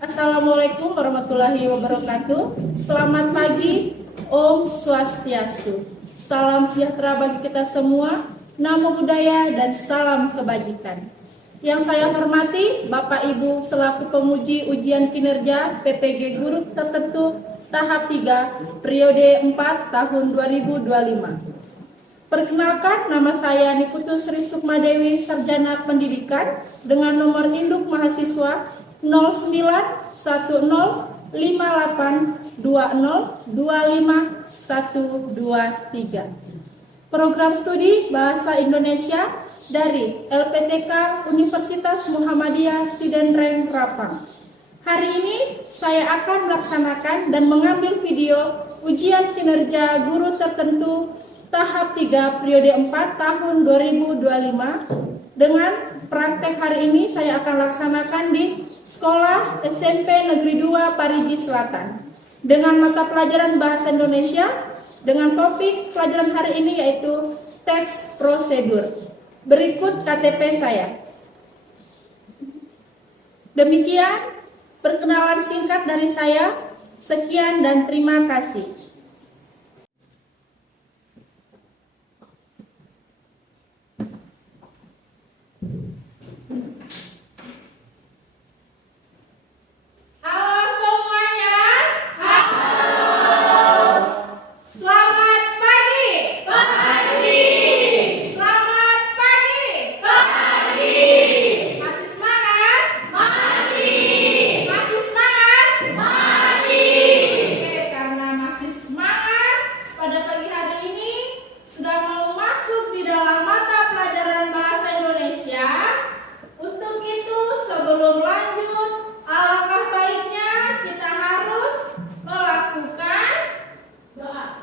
Assalamualaikum warahmatullahi wabarakatuh. Selamat pagi, Om Swastiastu. Salam sejahtera bagi kita semua, Namo Buddhaya dan salam kebajikan. Yang saya hormati Bapak Ibu selaku pemuji ujian kinerja PPG Guru Tertentu tahap 3 periode 4 tahun 2025. Perkenalkan, nama saya Niputu Sri Sukmadewi, Sarjana Pendidikan dengan nomor induk mahasiswa 09105820251123. Program studi Bahasa Indonesia dari LPTK Universitas Muhammadiyah Sidenreng Rapang. Hari ini saya akan melaksanakan dan mengambil video ujian kinerja guru tertentu tahap 3 periode 4 tahun 2025. Dengan praktek hari ini saya akan laksanakan di Sekolah SMP Negeri 2 Parigi Selatan dengan mata pelajaran Bahasa Indonesia dengan topik pelajaran hari ini yaitu teks prosedur. Berikut KTP saya. Demikian perkenalan singkat dari saya. Sekian dan terima kasih.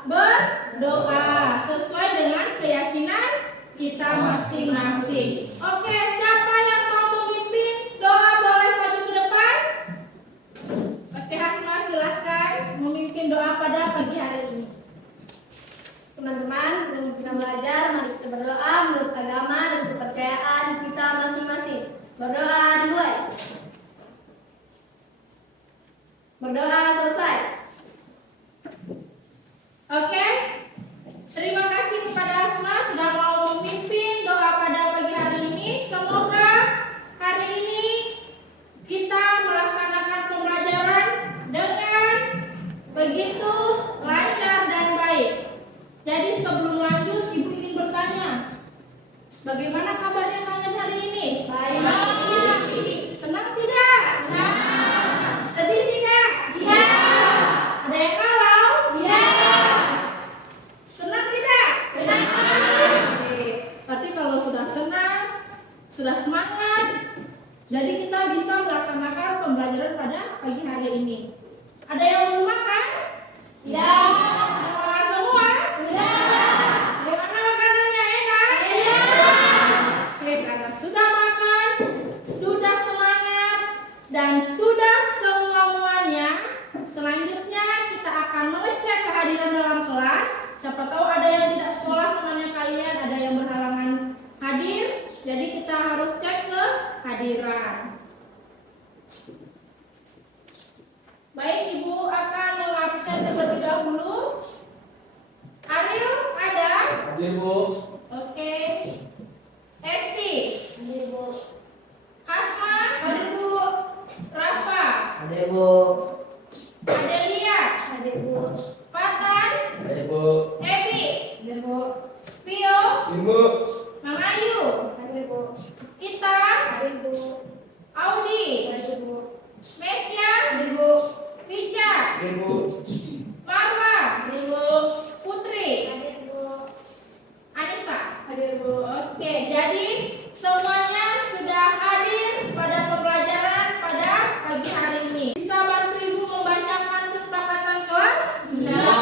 Berdoa sesuai dengan keyakinan kita masing-masing. Oke, siapa yang mau memimpin doa boleh maju ke depan. Oke, Hasma silakan memimpin doa pada pagi hari ini. Teman-teman, sebelum kita belajar, mari kita berdoa menurut agama dan kepercayaan kita masing-masing. Berdoa dimulai. Berdoa selesai. Oke, terima kasih kepada Asma sudah mau memimpin doa pada pagi hari ini. Semoga hari ini kita melaksanakan pembelajaran dengan begitu lancar dan baik. Jadi sebelum lanjut, Ibu ingin bertanya, bagaimana kabarnya kalian hari ini? Baik. Senang tidak? Senang. Sedih tidak? Iya. Ada yang galau? Iya. Senang tidak? Senang. Oke, berarti kalau sudah senang, sudah semangat, jadi kita bisa melaksanakan pembelajaran pada pagi hari ini. Ada yang belum makan? Iya. Sudah makan semua? Iya. Bagaimana makanannya, enak? Iya. Oke, karena sudah makan, sudah semangat, dan sudah semuanya, selanjutnya kita akan mengecek kehadiran dalam kelas. Siapa tahu ada yang tidak sekolah temannya kalian, ada yang berhalangan hadir, jadi kita harus cek kehadiran. Baik, Ibu akan mengabsen terlebih dahulu. Ariel ada? Hadir, Bu. Oke. Esti, Hadir, Bu. Hasma, hadir Bu. Rafa, Hadir, Bu. Adelia, Hadir, Bu. Fatan, Hadir, Bu. Ebi, Hadir, Bu. Pio, Ibu. Mang Ayu, Hadir, Bu. Ita, Hadir, Bu. Audi, Hadir, Bu. Mesya, Hadir, Bu. Pica, Hadir, Bu. Marwa, Hadir, Bu. Putri, Hadir, Bu. Anissa. Hadir Bu. Oke, jadi semuanya sudah hadir pada pembelajaran pada pagi hari ini. Bisa bantu Ibu membacakan kesepakatan kelas? Bisa.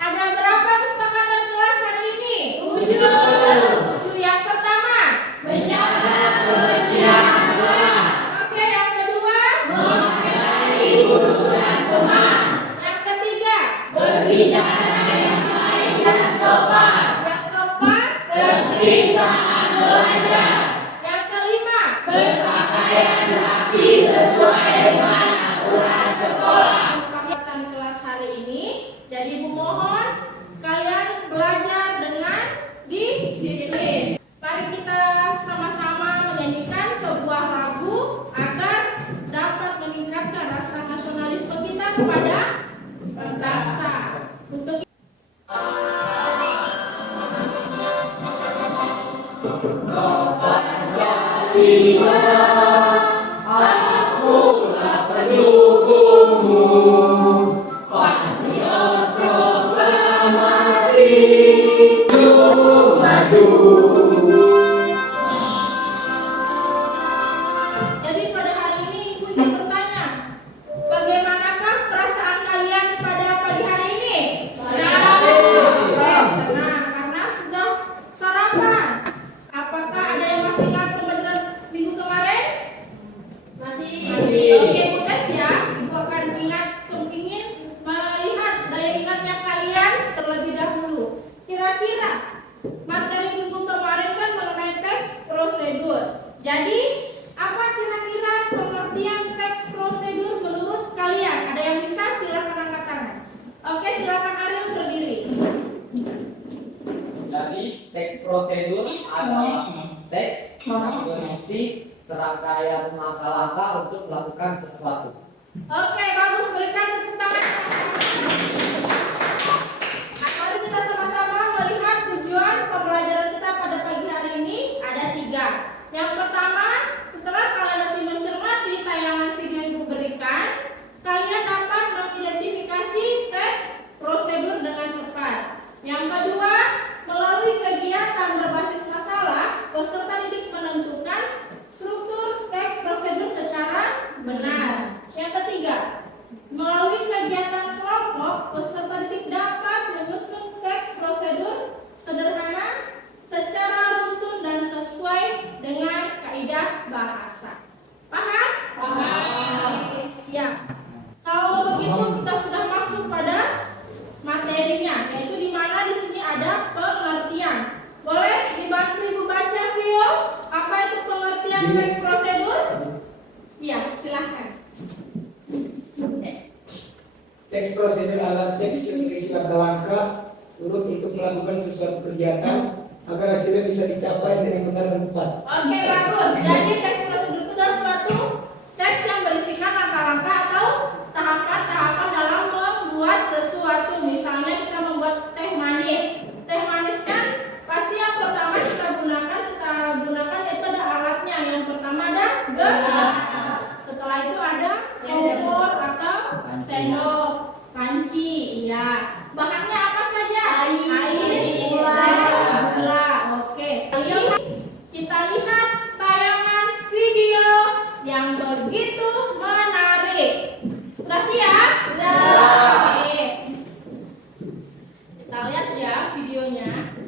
Ada berapa kesepakatan kelas hari ini? 7. 7. Yang pertama, Menjaga kebersihan kelas. oke, yang kedua, Menghargai guru dan teman. yang ketiga, Berbicara yang baik dan sopan. yang keempat, Tertib saat belajar. yang kelima, Berpakaian rapi sesuai dengan Jadi pada hari ini Ibu ingin bertanya, bagaimanakah perasaan kalian pada pagi hari ini? Senang karena sudah sarapan. Apakah ada yang masih ingat pembelajaran minggu kemarin? Masih. Oke, Bu tes ya. Ibu akan ingin melihat daya ingatnya kalian terlebih dahulu. Kira-kira materi minggu kemarin kan mengenai teks prosedur. Jadi, apa kira-kira pengertian teks prosedur menurut kalian? Ada yang bisa? Silakan angkat tangan. Oke, silakan Ariel berdiri. Jadi teks prosedur adalah teks yang berisi serangkaian langkah-langkah untuk melakukan sesuatu. Oke, bagus. Berikan tepuk tangan. Mari kita sama-sama melihat tujuan pembelajaran kita pada pagi hari ini ada 3. Yang pertama, setelah kalian nanti mencermati tayangan video yang diberikan, kalian dapat mengidentifikasi teks prosedur dengan tepat. Yang kedua, melalui kegiatan berbasis masalah, peserta didik menentukan struktur teks prosedur secara benar. Yang ketiga, melalui kegiatan kelompok, peserta didik dapat menyusun teks prosedur sederhana secara runtun dan sesuai dengan kaidah bahasa. Paham? Paham. Siap. Kalau begitu kita sudah masuk pada materinya, yaitu di mana di sini ada pengertian. Boleh dibantu Ibu baca video apa itu pengertian teks prosedur? Iya, silahkan. Teks prosedur adalah teks yang berisi langkah-langkah urut untuk melakukan sesuatu kegiatan agar hasilnya bisa dicapai dengan benar dan tepat. Oke, bagus. Jadi teks prosedur itu adalah suatu teks yang berisikan langkah-langkah atau tahapan-tahapan dalam membuat sesuatu. Misalnya kita membuat teh manis. Teh manis kan pasti yang pertama kita gunakan itu ada alatnya. Yang pertama ada gelas. Setelah itu ada kompor atau sendok, panci. Iya. Bahannya apa saja? Air, gula. Oke. Kita lihat tayangan video yang begitu menarik. Sudah siap? Oke. Kita lihat ya videonya.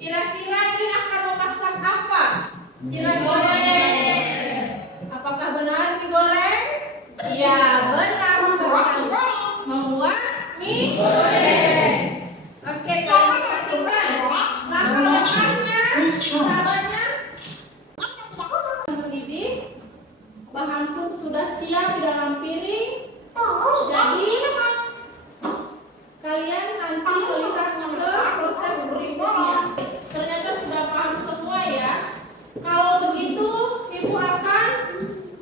Kira-kira ini akan memasak apa? Apakah benar mie goreng? Iya, benar sekali. Membuat mie goreng. Oke, kalian perhatikan. Langkah-langkahnya, caranya mendidih. Bahan pun sudah siap di dalam piring. Jadi kalian nanti melihat ke proses berikutnya. Ternyata sudah paham semua ya. Kalau begitu, Ibu akan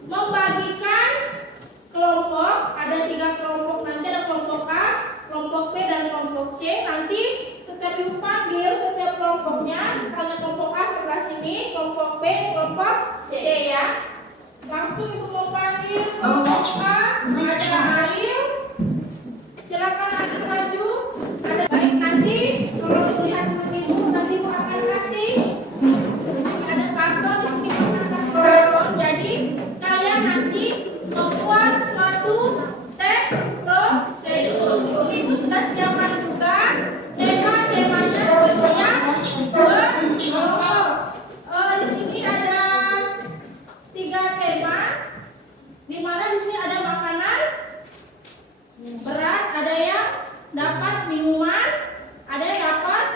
membagikan kelompok. Ada 3 kelompok, nanti ada kelompok A, kelompok B, dan kelompok C. Nanti setiap Ibu panggil setiap kelompoknya. Misalnya kelompok A sebelah sini, kelompok B, kelompok C ya. Langsung Ibu mau panggil kelompok A, ada Ariel. Silakan Ariel maju. Ada baik nanti kalau dilihat Ibu, nanti Ibu akan kasih. Ada karton di sini, akan kasih karton. Jadi kalian nanti membuat suatu teks prosedur. Di sini Ibu sudah siapkan juga tema-temanya setiap kelompok. Di sini ada 3 tema, di mana di sini ada makanan berat, ada yang dapat minuman, ada yang dapat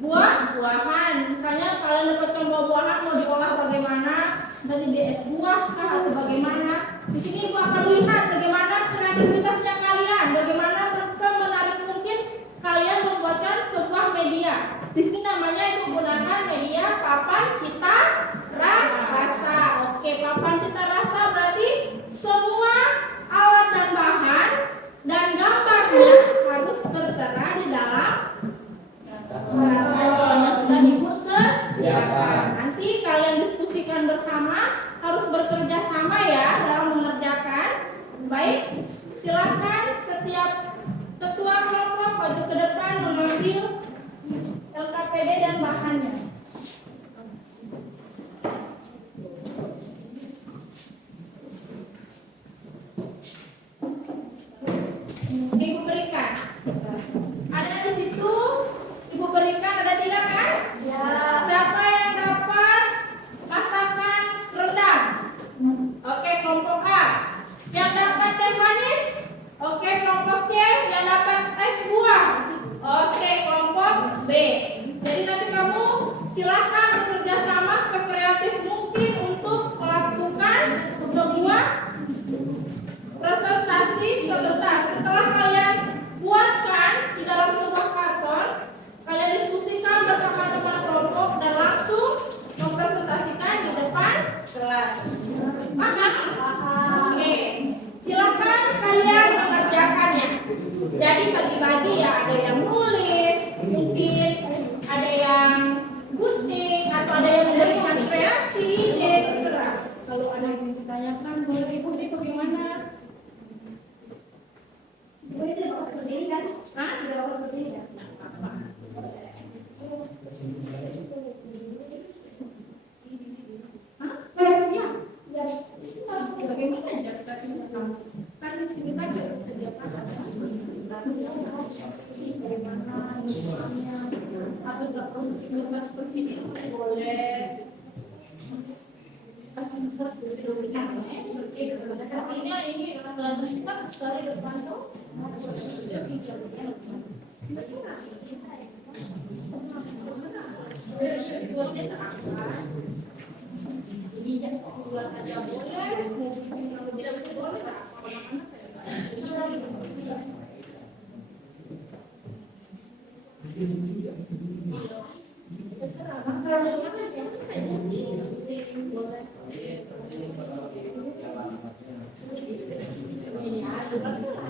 buah-buahan. Misalnya kalian dapatkan buah-buahan mau diolah bagaimana, misalnya di es buah kah atau bagaimana. Di sini Ibu akan lihat bagaimana kreativitasnya kalian, bagaimana semenarik mungkin kalian membuatkan sebuah media. Di sini namanya Ibu gunakan media papan cita rasa. Oke, papan cita rasa berarti semua alat dan bahan dan gambarnya harus tertera di dalam Ya, bagaimana cara kamu? Kan di sini kan nggak disediakan ada bagaimana atau nggak seperti ini boleh kasih besar seperti sepertinya ini kan besar di depan tuh. Buat aja boleh, kalau tidak bisa boleh, terserah. Kalau mana saya boleh. Ini ada masalah.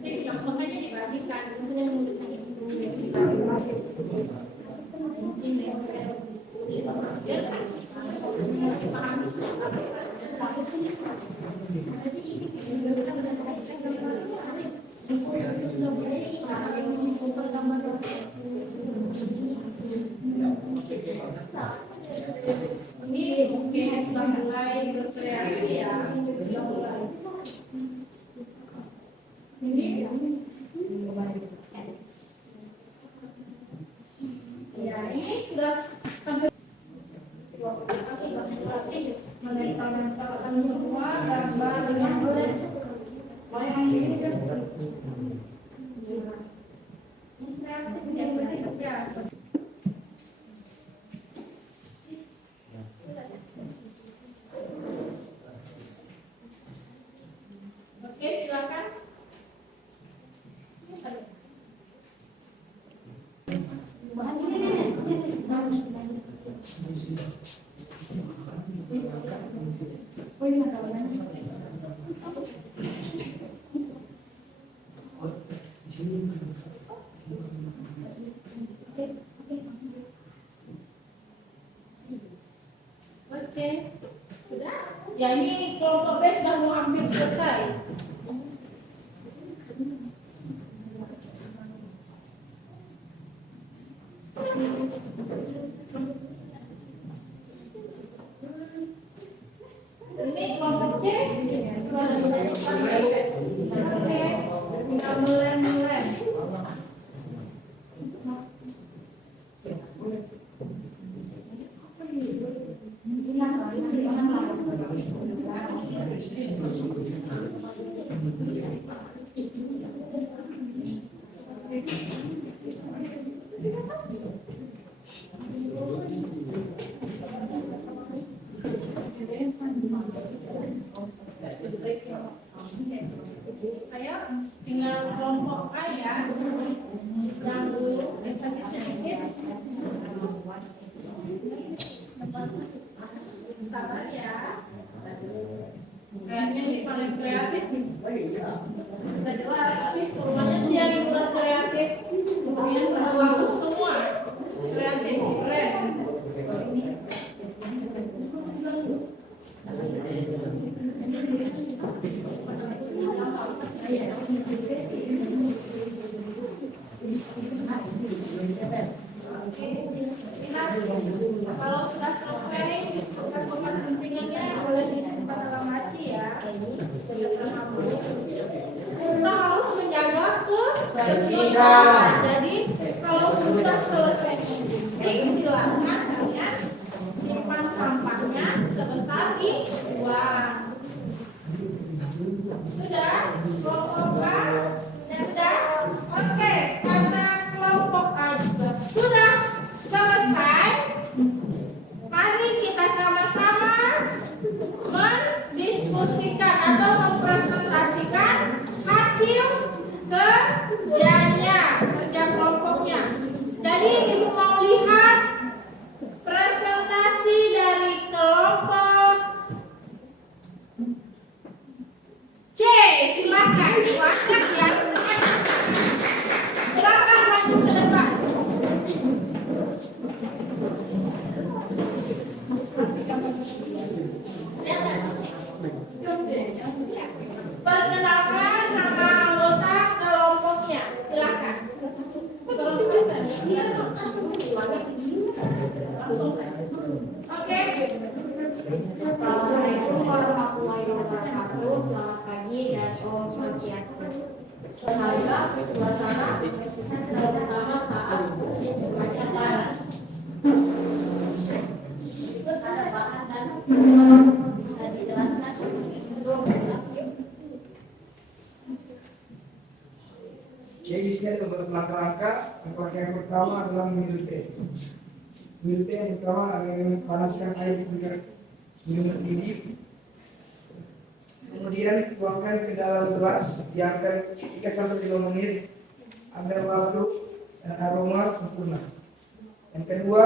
Jadi makanya dibagikan, kemudian menulis ini. Ini mungkin sudah mulai berkreasi ya. Ini ya, ini sudah sampai pasti menempel-nempelkan semua gambar dengan Oke, silakan. Oke, sudah. Ya ini kelompok B sudah mau hampir selesai. Ini kelompok C sudah mulai. Oke, tinggal mulai. Ayo, tinggal kelompok A ya. Yang dulu lagi sedikit. Sabar ya. Kayaknya ini paling kreatif. Udah jelas sih semuanya sih yang udah kreatif. Kemudian udah bagus semua. Kreatif, keren. Kalau sudah selesai bekas-bekas pentingannya boleh disimpan dalam laci ya. Kita harus menjaga kebersihan. Jadi kalau sudah selesai penting silakan kalian simpan sampahnya sebentar dibuang. Sudah? Kelompok A? Sudah? Oke, karena kelompok A juga sudah selesai, mari kita sama-sama mendiskusikan atau mempresentasikan hasil kerjanya, kerja kelompoknya. Jadi ibu mau lihat presentasi dari kelompok C, silakan diangkat ya. Silakan maju ke depan. Perkenalkan nama anggota kelompoknya, silakan. Oke. Assalamualaikum warahmatullahi wabarakatuh. Selamat pagi dan Om Swastiastu. Semoga suasana terutama saat cuaca panas. Ada bahan dan bisa dijelaskan untuk Jadi di sini ada beberapa langkah-langkah. Langkah yang pertama adalah minum teh. Minum teh yang pertama adalah panaskan air dengan minum mendidih. Kemudian tuangkan ke dalam gelas, diamkan 3-5 menit agar bau dan aroma sempurna. Yang kedua,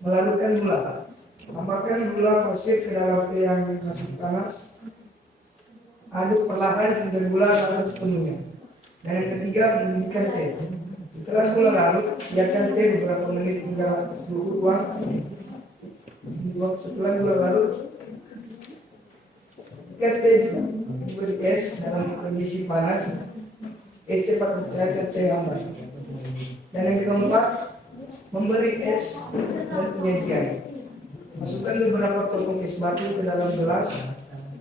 melarutkan gula. Tambahkan gula pasir ke dalam teh yang masih panas. Aduk perlahan hingga gula larut sepenuhnya. Dan yang ketiga, mendidihkan teh. Setelah gula larut, biarkan teh beberapa menit hingga suhu ruang. Setelah gula larut, jika teh diberi es dalam kondisi panas, es cepat mencairkan teh lambat. Dan yang keempat, memberi es dan penyajian. Masukkan beberapa potong es batu ke dalam gelas.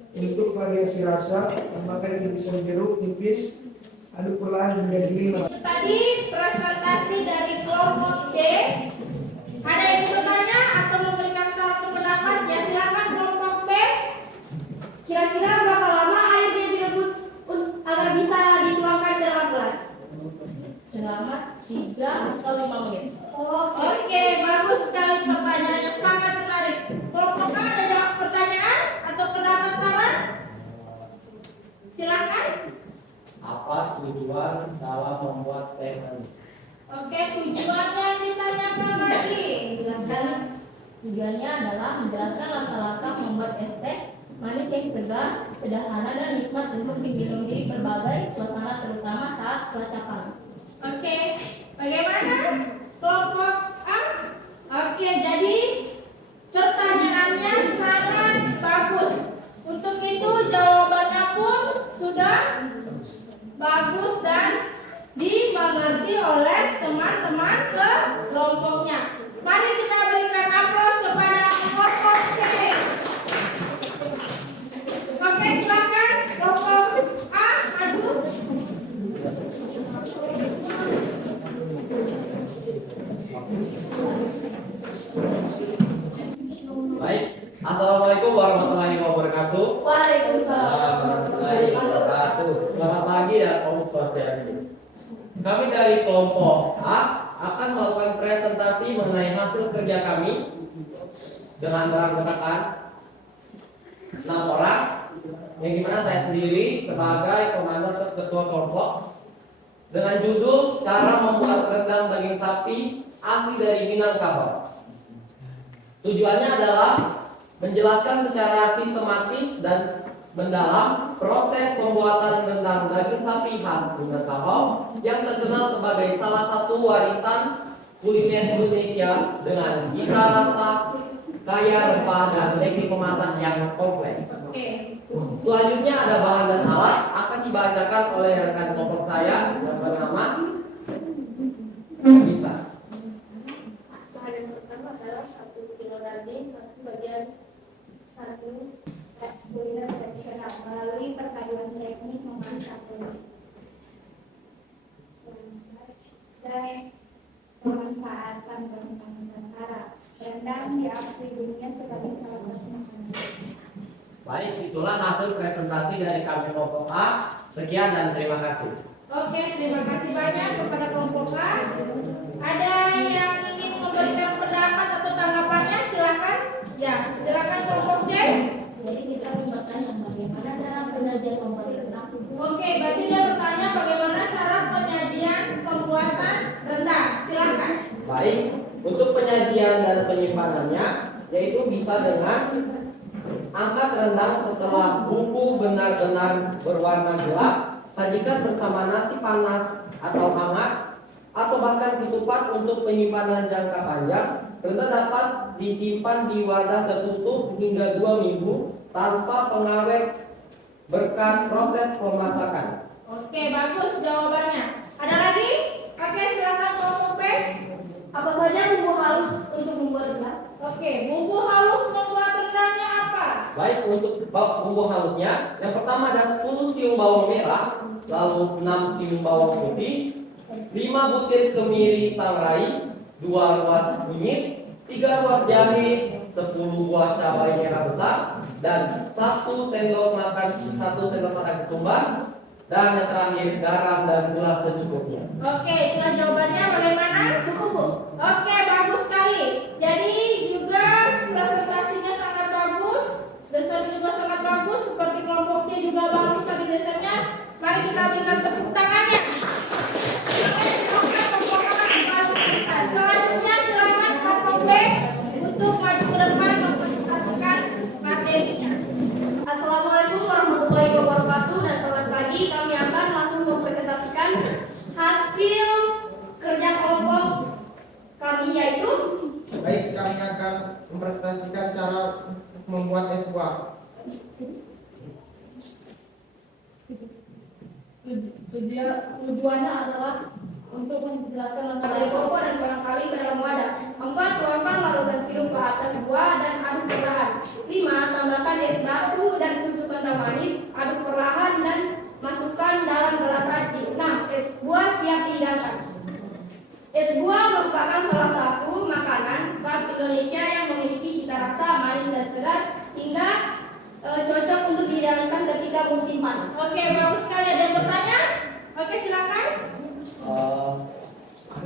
Untuk variasi rasa, tambahkan irisan jeruk nipis, aduk perlahan hingga dingin. Tadi presentasi dari kelompok C. Ada yang bertanya atau memberikan satu pendapat? Ya silakan kelompok B. kira-kira berapa lama air yang direbus agar bisa dituangkan ke dalam gelas? Selama 3 atau 5 menit. Oke, bagus sekali pertanyaannya, sangat menarik. Kelompok A ada jawab pertanyaan atau pendapat saran? Silakan. Apa tujuan dalam membuat teh manis? Oke, tujuannya ditanyakan lagi. Jelaskan tujuannya adalah menjelaskan langkah-langkah membuat es teh manis yang segar, sederhana dan nikmat untuk diminum di berbagai suasana terutama saat cuaca panas. Oke, bagaimana kelompok A? Oke, jadi pertanyaannya sangat bagus. Untuk itu jawabannya pun sudah bagus dan dimengerti oleh teman-teman sekelompoknya. Mari kita berikan aplaus kepada kelompok C. Oke, silakan kelompok A maju. Baik, assalamualaikum warahmatullahi wabarakatuh. Waalaikumsalam warahmatullahi wabarakatuh. Selamat pagi ya Om Swastiastu. Kami dari kelompok A akan melakukan presentasi mengenai hasil kerja kami dengan beranggotakan 6 orang, yang dimana saya sendiri sebagai komandan ketua kelompok, dengan judul cara membuat rendang daging sapi asli dari Minangkabau. Tujuannya adalah menjelaskan secara sistematis dan mendalam proses pembuatan rendang daging sapi khas Minangkabau yang terkenal sebagai salah satu warisan kuliner Indonesia dengan cita rasa, kaya rempah dan teknik pemasak yang kompleks. Oke. Selanjutnya ada bahan dan alat akan dibacakan oleh rekan kelompok saya yang bernama Bisa. Bahan yang pertama adalah 1 kilo daging, bagian 1 kuliner tradisional melalui perpaduan teknik memasak dan pemanfaatan bahan Nusantara. Rendang diakui dunia sebagai salah satu makanan. Baik, itulah hasil presentasi dari kami kelompok A. Sekian dan terima kasih. Oke, terima kasih banyak kepada kelompok A. Ada yang ingin memberikan pendapat atau tanggapannya? Silakan. Ya, silakan kelompok C. Jadi kita bertanya bagaimana cara penyajian membuat rendang. Oke, berarti dia bertanya bagaimana cara penyajian pembuatan rendang. Silakan. Baik, untuk penyajian dan penyimpanannya yaitu bisa dengan angkat rendang setelah bumbu benar-benar berwarna gelap, sajikan bersama nasi panas atau hangat, atau bahkan ketupat untuk penyimpanan jangka panjang. Rendang dapat disimpan di wadah tertutup hingga 2 minggu tanpa pengawet berkat proses pemasakan. Oke, bagus jawabannya. Ada lagi? Apa saja bumbu halus untuk membuat rendang? Oke, bumbu halus membuat rendangnya apa? Baik, untuk bumbu halusnya, yang pertama ada 10 siung bawang merah, lalu 6 siung bawang putih, 5 butir kemiri sangrai, 2 ruas kunyit, 3 ruas jahe, 10 buah cabai merah besar, dan 1 sendok makan ketumbar, dan yang terakhir garam dan gula secukupnya. Oke, itulah jawabannya. Bagaimana? Cukup, Bu. Oke, bagus sekali. Jadi juga presentasinya sangat bagus, desainnya juga sangat bagus, seperti kelompok C juga bagus tadi desainnya. Mari kita berikan tepuk tangannya. Selanjutnya silakan kelompok B untuk maju ke depan mempresentasikan materinya. Assalamualaikum warahmatullahi wabarakatuh dan selamat pagi. Kami akan langsung mempresentasikan hasil kerja kelompok kami, yaitu Baik, kami akan mempresentasikan cara membuat es buah. Tujuannya adalah untuk menjelaskan dari kompor dan barangkali ke dalam wadah. 4. Tuangkan larutan sirup ke atas buah dan aduk perlahan. 5. Tambahkan es batu dan susu kental manis, aduk perlahan dan masukkan dalam gelas aci. 6. Es buah siap dihidangkan. Es buah merupakan salah satu makanan khas Indonesia yang memiliki cita rasa manis dan segar hingga cocok untuk dihidangkan ketika musim panas. Oke, bagus sekali. Ada yang bertanya? Oke, silakan.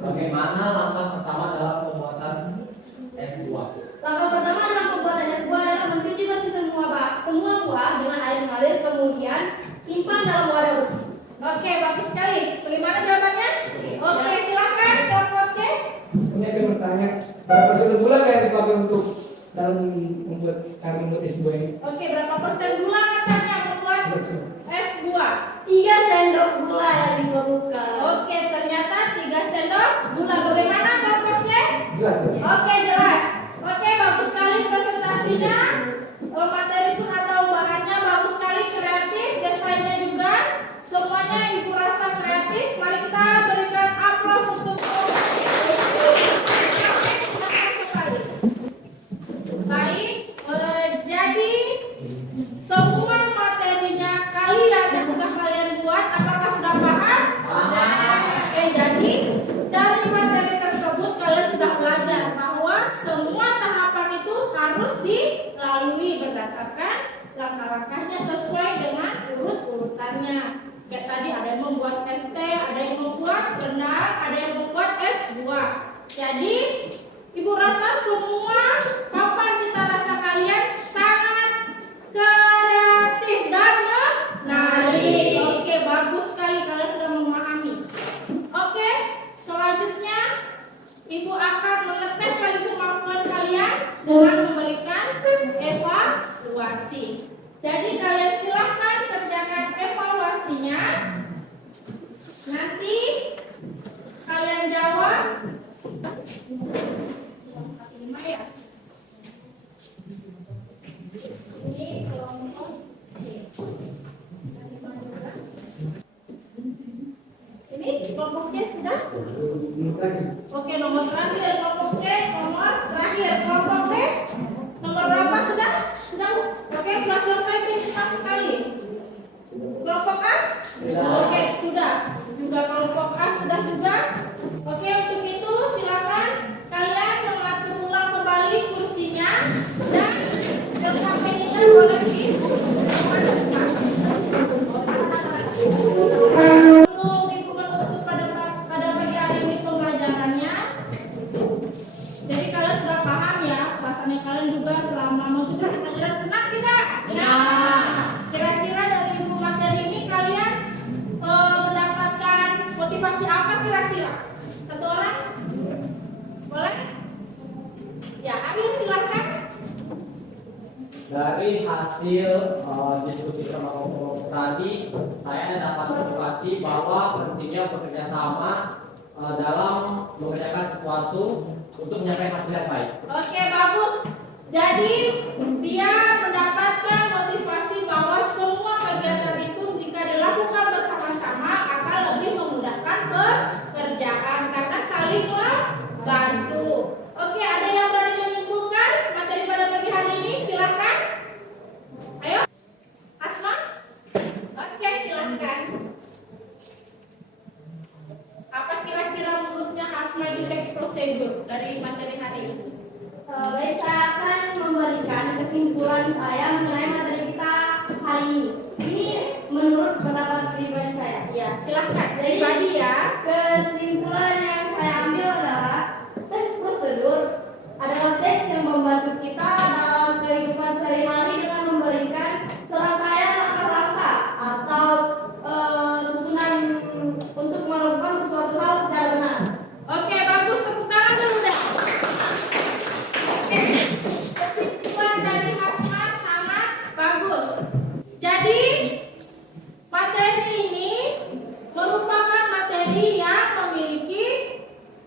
Bagaimana langkah pertama dalam pembuatan es buah? Langkah pertama dalam pembuatan es buah adalah mencuci bersih semua buah dengan air mengalir, kemudian simpan dalam wadah bersih. Oke, bagus sekali. Bagaimana jawabannya? Oke, silakan kelompok C. Ini akan bertanya, berapa sendok gula yang dipakai untuk dalam cara membuat es buah ini? Oke, berapa persen gula katanya membuat es buah? 3 sendok gula yang diperlukan. Oke, ternyata 3 sendok gula. Bagaimana kelompok C? Jelas dong? Oke, jelas. Oke, bagus sekali presentasinya. Materi pun atau bahannya bagus sekali, kreatif, desainnya juga. Semuanya Ibu rasa kreatif. Mari kita berikan aplaus untuk kelompok C. Baik, jadi semua materinya kalian yang sudah kalian buat, apakah sudah paham? Oke, jadi dari materi tersebut kalian sudah belajar bahwa semua tahapan itu harus dilalui berdasarkan langkah-langkahnya sesuai dengan urut-urutannya. Kayak tadi ada yang membuat es teh, ada yang membuat rendang, ada yang membuat es buah. Jadi Ibu rasa semua papan cita rasa kalian sangat kreatif dan menarik. Oke, bagus sekali kalian sudah memahami. Oke, selanjutnya Ibu akan mengetes lagi kemampuan kalian dengan memberikan evaluasi. Jadi kalian silahkan kerjakan evaluasinya. Nanti kalian jawab. Ini kelompok C. Ini kelompok C sudah? Oke, nomor terakhir kelompok C, nomor terakhir kelompok B. Nomor berapa sudah? Sudah, Bu? Oke, sudah selesai cepat sekali. Kelompok A? Oke, sudah. Juga kelompok A sudah juga. Oke, untuk itu silakan kalian mengatur ulang kembali kursinya dan LKP-nya boleh dibuka depan. Sebelum Ibu menutup pada pagi hari ini pembelajarannya, jadi kalian sudah paham ya, rasanya kalian juga selama mengikuti pelajaran senang tidak? Senang. Kira-kira dari Ibu materi ini kalian mendapatkan motivasi apa kira-kira? Satu orang? Boleh? Ya, Ariel silakan. Dari hasil diskusi sama kelompok tadi, saya dapat motivasi bahwa pentingnya bekerja sama dalam mengerjakan sesuatu untuk mencapai hasil yang baik. Oke, bagus. Jadi dia mendapatkan motivasi bahwa semua kegiatan itu jika dilakukan bersama-sama akan lebih memudahkan pekerjaan karena saling membantu. Asma itu teks prosedur dari materi hari ini. Baik, saya akan memberikan kesimpulan saya mengenai materi kita hari ini. Ini menurut pendapat pribadi saya. Ya, silahkan. Jadi, Pribadi ya. kesimpulan yang saya ambil adalah teks prosedur adalah teks yang membantu kita dalam kehidupan sehari-hari dengan memberikan serangkaian langkah-langkah atau susunan untuk melakukan sesuatu hal secara benar. Oke, bagus. Tepuk tangan dulu dah. Oke, kesimpulan dari Asma sangat bagus. Jadi, materi ini merupakan materi yang memiliki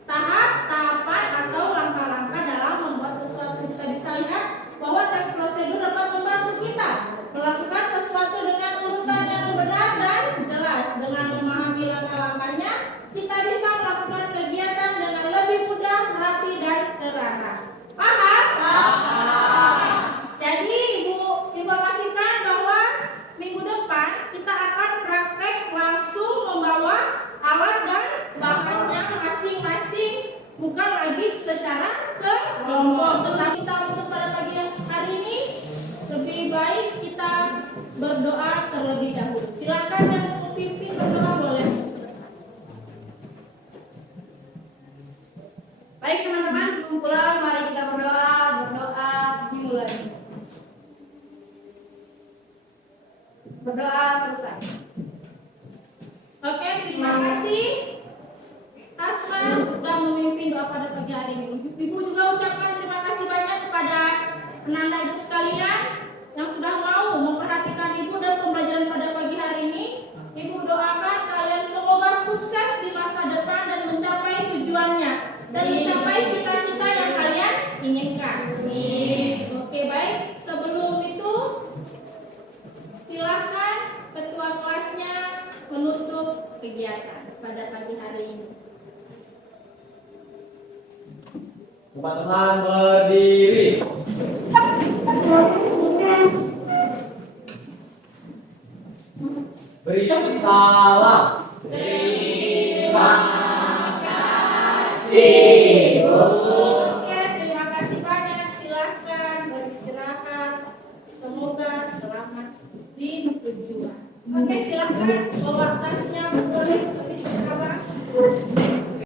tahap-tahapan atau langkah-langkah dalam membuat sesuatu. Kita bisa lihat bahwa teks prosedur dapat membantu kita melakukan sesuatu dengan urutan yang benar dan jelas. Dengan memahami langkah-langkahnya, kita bisa melakukan kegiatan dengan lebih mudah, rapi, dan terarah. Paham? Paham. Jadi Ibu informasikan bahwa minggu depan kita akan praktek langsung membawa alat dan bahannya masing-masing, bukan lagi secara kelompok. Tetapi kita untuk pada pagi hari ini lebih baik kita berdoa terlebih dahulu. Silakan yang memimpin berdoa boleh. Baik teman-teman, sebelum pulang mari kita berdoa dimulai. Berdoa selesai. Oke, terima kasih Asma sudah memimpin doa pada pagi hari ini. Ibu juga ucapkan terima kasih banyak kepada penanda ibu sekalian yang sudah mau memperhatikan ibu dan pembelajaran pada pagi hari ini. Ibu doakan kalian semoga sukses di masa depan dan mencapai tujuannya dan mencapai cita-cita yang kalian inginkan. Oke, baik. Sebelum itu silakan ketua kelasnya menutup kegiatan pada pagi hari ini. Teman-teman berdiri. Beri salam. Oke, terima kasih banyak. Silakan beristirahat. Semoga selamat di tujuan. Oke, silakan bawa tasnya boleh ke istirahat.